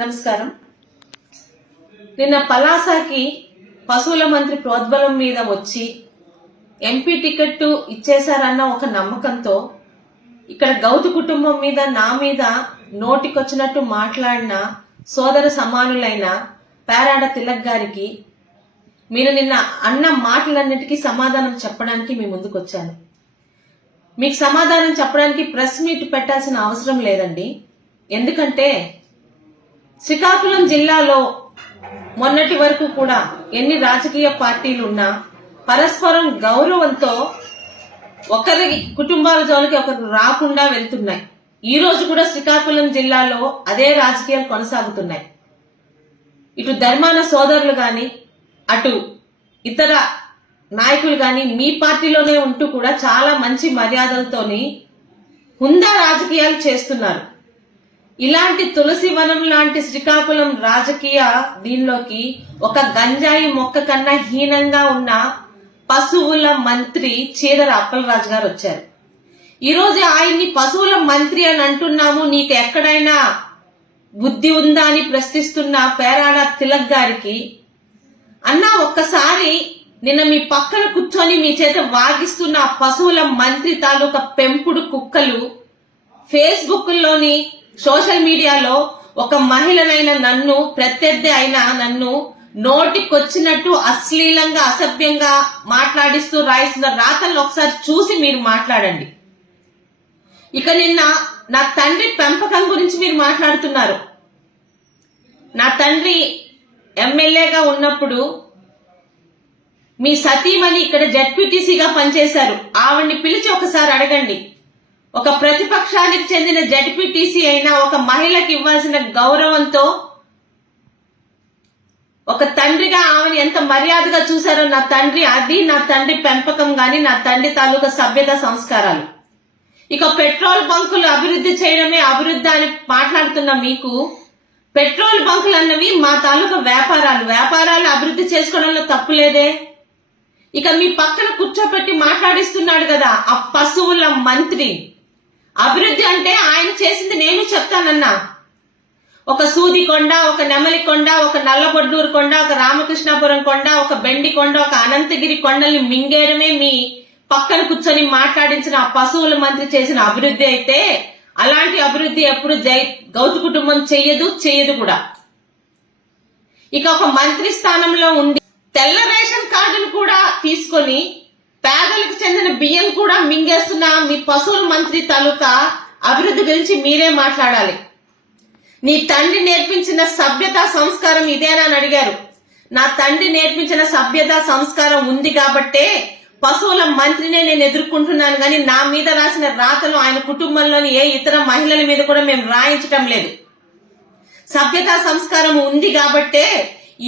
నమస్కారం. నిన్న పలాసకి పశువుల మంత్రి ప్రోద్బలం మీద వచ్చి ఎంపీ టికెట్ ఇచ్చేశారన్న ఒక నమ్మకంతో ఇక్కడ గౌతు కుటుంబం మీద నా మీద నోటికొచ్చినట్టు మాట్లాడిన సోదర సమానులైన పేరాడ తిలక్ గారికి మీరు నిన్న అన్న మాటలన్నిటికీ సమాధానం చెప్పడానికి మీ ముందుకు వచ్చాను. మీకు సమాధానం చెప్పడానికి ప్రెస్ మీట్ పెట్టాల్సిన అవసరం లేదండి. ఎందుకంటే శ్రీకాకుళం జిల్లాలో మొన్నటి వరకు కూడా ఎన్ని రాజకీయ పార్టీలు ఉన్నా పరస్పరం గౌరవంతో ఒకరి కుటుంబాల జోలికి ఒకరు రాకుండా వెళ్తున్నాయి. ఈ రోజు కూడా శ్రీకాకుళం జిల్లాలో అదే రాజకీయాలు కొనసాగుతున్నాయి. ఇటు ధర్మాన సోదరులు గాని అటు ఇతర నాయకులు గాని మీ పార్టీలోనే ఉంటూ కూడా చాలా మంచి మర్యాదలతోని హుందా రాజకీయాలు చేస్తున్నారు. ఇలాంటి తులసి వనం లాంటి శ్రీకాకుళం రాజకీయ దీనిలోకి ఒక గంజాయి మొక్క కన్నా హీనంగా ఉన్న పశువుల మంత్రి చీదర అప్పలరాజు గారు వచ్చారు. ఈ రోజు ఆయన్ని పశువుల మంత్రి అని అంటున్నాము, నీకు ఎక్కడైనా బుద్ధి ఉందా అని ప్రశ్నిస్తున్న పేరాడ తిలక్ గారికి అన్నా ఒక్కసారి నిన్న మీ పక్కన కూర్చొని మీ చేత వాగిస్తున్న పశువుల మంత్రి తాలూకా పెంపుడు కుక్కలు ఫేస్బుక్ లోని సోషల్ మీడియాలో ఒక మహిళనైన నన్ను ప్రత్యర్థి అయిన నన్ను నోటికొచ్చినట్టు అశ్లీలంగా అసభ్యంగా మాట్లాడిస్తూ రాయిస్తున్న రాతలను ఒకసారి చూసి మీరు మాట్లాడండి. ఇక నిన్న నా తండ్రి పెంపకం గురించి మీరు మాట్లాడుతున్నారు. నా తండ్రి ఎమ్మెల్యేగా ఉన్నప్పుడు మీ సతీమణి ఇక్కడ జడ్పీటీసీగా పనిచేశారు. ఆవిడ్ని పిలిచి ఒకసారి అడగండి. ఒక ప్రతిపక్షానికి చెందిన జడ్పీటీసీ అయినా ఒక మహిళకి ఇవ్వాల్సిన గౌరవంతో ఒక తండ్రిగా ఆమెను ఎంత మర్యాదగా చూశారో నా తండ్రి, అది నా తండ్రి పెంపకం గాని నా తండ్రి తాలూకా సభ్యత సంస్కారాలు. ఇక పెట్రోల్ బంకులు అభివృద్ధి చేయడమే అభివృద్ధి అని మాట్లాడుతున్న మీకు పెట్రోల్ బంకులు అన్నవి మా తాలూకా వ్యాపారాలు అభివృద్ధి చేసుకోవడంలో తప్పు లేదే. ఇక మీ పక్కన కూర్చోపెట్టి మాట్లాడిస్తున్నాడు కదా ఆ పశువుల మంత్రి. అభివృద్ధి అంటే ఆయన చేసింది నేను చెప్తానన్నా. ఒక సూది కొండ, ఒక నెమలి కొండ, ఒక నల్లబొడ్డూరు కొండ, ఒక రామకృష్ణాపురం కొండ, ఒక బెండి కొండ, ఒక అనంతగిరి కొండల్ని మింగేయడమే మీ పక్కన కూర్చొని మాట్లాడించిన ఆ పశువుల మంత్రి చేసిన అభివృద్ధి అయితే అలాంటి అభివృద్ధి ఎప్పుడు గౌతు కుటుంబం చెయ్యదు కూడా. ఇక ఒక మంత్రి స్థానంలో ఉండి తెల్ల రేషన్ కార్డును కూడా తీసుకొని పేదలకు చెందిన బియ్యం కూడా మింగేస్తున్న మీ పశువుల మంత్రి తాలూకా అభివృద్ధి గురించి మీరే మాట్లాడాలి. నీ తండ్రి నేర్పించిన సభ్యత సంస్కారం ఇదేనా అని అడిగారు. నా తండ్రి నేర్పించిన సభ్యత సంస్కారం ఉంది కాబట్టే పశువుల మంత్రినే నేను ఎదుర్కొంటున్నాను గాని నా మీద రాసిన రాతలు ఆయన కుటుంబంలోని ఏ ఇతర మహిళల మీద కూడా మేము రాయించటం లేదు. సభ్యత సంస్కారం ఉంది కాబట్టే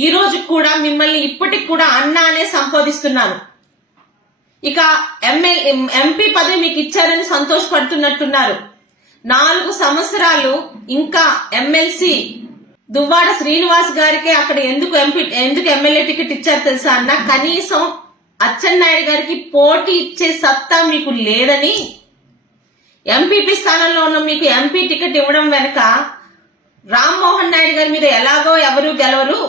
ఈ రోజు కూడా మిమ్మల్ని ఇప్పటికి కూడా అన్న అనే సంబోధిస్తున్నాను. ఇక ఎంపీ పదవి మీకు ఇచ్చారని సంతోషపడుతున్నట్టున్నారు. 4 సంవత్సరాలు ఇంకా ఎమ్మెల్సీ దువ్వాడ శ్రీనివాస్ గారికి అక్కడ ఎందుకు ఎమ్మెల్యే టికెట్ ఇచ్చారు తెలుసా అన్న? కనీసం అచ్చెన్నాయుడు గారికి పోటీ ఇచ్చే సత్తా మీకు లేదని ఎంపీపీ స్థానంలో ఉన్న మీకు ఎంపీ టికెట్ ఇవ్వడం వెనుక రామ్మోహన్ నాయుడు గారి మీద ఎలాగో ఎవరు గెలవరు,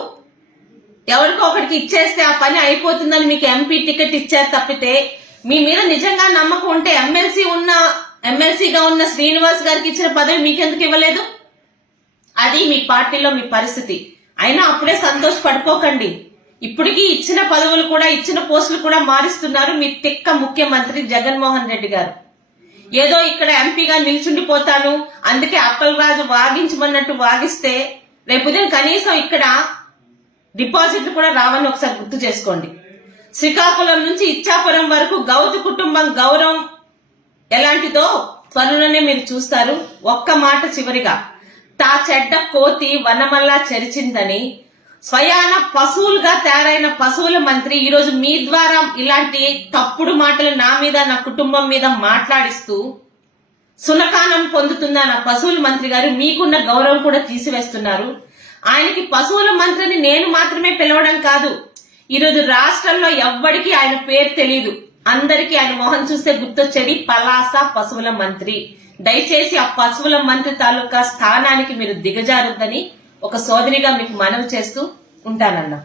ఎవరికో ఒకరికి ఇచ్చేస్తే ఆ పని అయిపోతుందని మీకు ఎంపీ టికెట్ ఇచ్చారు తప్పితే మీ మీద నిజంగా నమ్మకం ఉంటే ఎమ్మెల్సీగా ఉన్న శ్రీనివాస్ గారికి ఇచ్చిన పదవి మీకెందుకు ఇవ్వలేదు? అది మీ పార్టీలో మీ పరిస్థితి. అయినా అప్పుడే సంతోషపడిపోకండి. ఇప్పటికీ ఇచ్చిన పదవులు కూడా ఇచ్చిన పోస్టులు కూడా మారుస్తున్నారు మీ తిక్క ముఖ్యమంత్రి జగన్మోహన్ రెడ్డి గారు. ఏదో ఇక్కడ ఎంపీగా నిల్చుండిపోతాను అందుకే అప్పలరాజు వాగించమన్నట్టు వాగిస్తే రేపు ఉదయం కనీసం ఇక్కడ డిపాజిట్లు కూడా రావని ఒకసారి గుర్తు చేసుకోండి. శ్రీకాకుళం నుంచి ఇచ్చాపురం వరకు గౌతు కుటుంబం గౌరవం ఎలాంటిదో త్వరలోనే మీరు చూస్తారు. ఒక్క మాట చివరిగా, తా చెడ్డ కోతి వనమల్లా చెరిచిందని స్వయాన పశువులుగా తయారైన పశువుల మంత్రి ఈరోజు మీ ద్వారా ఇలాంటి తప్పుడు మాటలు నా మీద నా కుటుంబం మీద మాట్లాడిస్తూ సునకానం పొందుతున్న నా పశువుల మంత్రి గారు మీకున్న గౌరవం కూడా తీసివేస్తున్నారు. ఆయనకి పశువుల మంత్రిని నేను మాత్రమే పిలవడం కాదు, ఈరోజు రాష్ట్రంలో ఎవ్వడికి ఆయన పేరు తెలియదు. అందరికీ ఆయన మొహం చూస్తే గుర్తొచ్చేది పలాస పశువుల మంత్రి. దయచేసి ఆ పశువుల మంత్రి తాలూకా స్థానానికి మీరు దిగజారొద్దని ఒక సోదరిగా మీకు మనవి చేస్తూ ఉంటానన్నా.